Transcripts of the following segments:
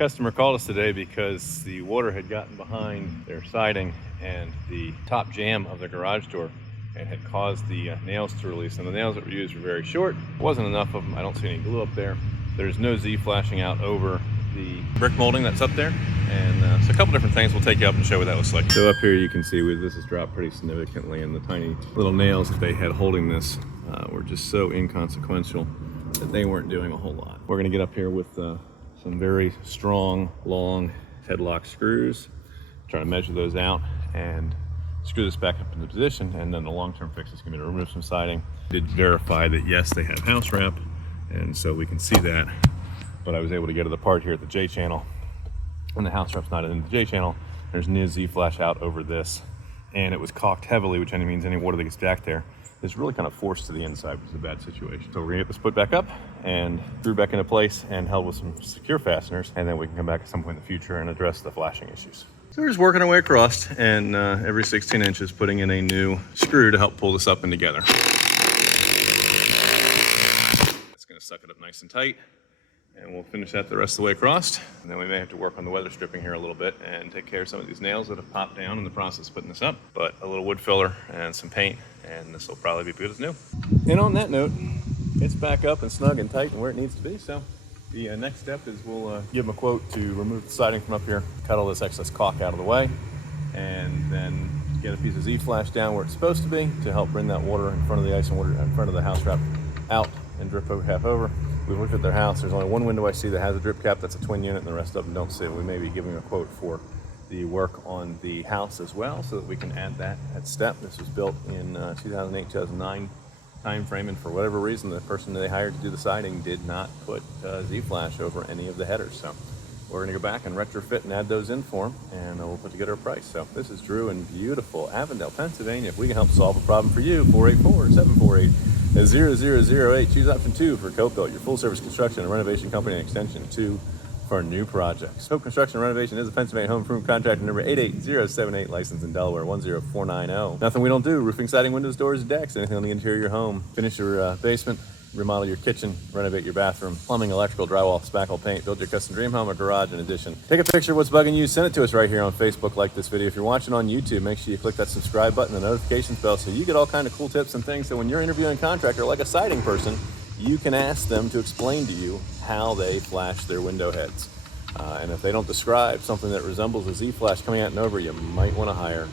Customer called us today because the water had gotten behind their siding and the top jamb of the garage door and had caused the nails to release. And the nails that were used were very short. There wasn't enough of them. I don't see any glue up there. There's no Z flashing out over the brick molding that's up there. And so a couple different things. We'll take you up and show what that looks like. So up here you can see this has dropped pretty significantly, and the tiny little nails that they had holding this were just so inconsequential that they weren't doing a whole lot. We're gonna get up here with some very strong, long headlock screws, try to measure those out and screw this back up into position, and then the long-term fix is gonna be to remove some siding. Did verify that yes, they have house wrap, and so we can see that, but I was able to get to the part here at the J channel, and the house wrap's not in the J channel. There's no Z flash out over this, and it was caulked heavily, which means any water that gets jacked there is really kind of forced to the inside, which is a bad situation. So we're gonna get this put back up and screwed back into place and held with some secure fasteners, and then we can come back at some point in the future and address the flashing issues. So we're just working our way across, and every 16 inches putting in a new screw to help pull this up and together. It's gonna suck it up nice and tight, and we'll finish that the rest of the way across. And then we may have to work on the weather stripping here a little bit and take care of some of these nails that have popped down in the process of putting this up. But a little wood filler and some paint, and this will probably be good as new. And on that note, it's back up and snug and tight and where it needs to be. So the next step is we'll give them a quote to remove the siding from up here, cut all this excess caulk out of the way, and then get a piece of Z flash down where it's supposed to be to help bring that water in front of the ice and water in front of the house wrap out and drip over half over. We've looked at their house. There's only one window I see that has a drip cap. That's a twin unit, and the rest of them don't see it. We may be giving a quote for the work on the house as well, so that we can add that at step. This was built in 2008, 2009 time frame, and for whatever reason, the person they hired to do the siding did not put Z flash over any of the headers. So we're gonna go back and retrofit and add those in for them, and we'll put together a price. So this is Drew in beautiful Avondale, Pennsylvania. If we can help solve a problem for you, 484-748-0008. Choose option 2 for 𝗂𝘁'𝘀, your full service construction and renovation company, and extension 2 for new projects. 𝗂𝘂 Construction and Renovation is a Pennsylvania home improvement contractor, number 88078, licensed in Delaware 10490. Nothing we don't do: roofing, siding, windows, doors, decks, anything on the interior of your home. Finish your basement, remodel your kitchen, renovate your bathroom, plumbing, electrical, drywall, spackle, paint, build your custom dream home or garage in addition. Take a picture of what's bugging you, send it to us right here on Facebook, like this video. If you're watching on YouTube, make sure you click that subscribe button and the notifications bell so you get all kind of cool tips and things. So when you're interviewing a contractor like a siding person, you can ask them to explain to you how they flash their window heads. And if they don't describe something that resembles a Z flash coming out and over, you might want to hire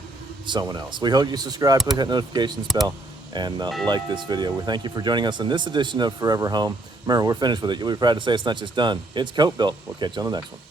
someone else. We hope you subscribe, click that notifications bell, and like this video. We thank you for joining us in this edition of Forever Home. Remember, we're finished with it. You'll be proud to say it's not just done, it's 𝗂𝘁'𝘀. We'll catch you on the next one.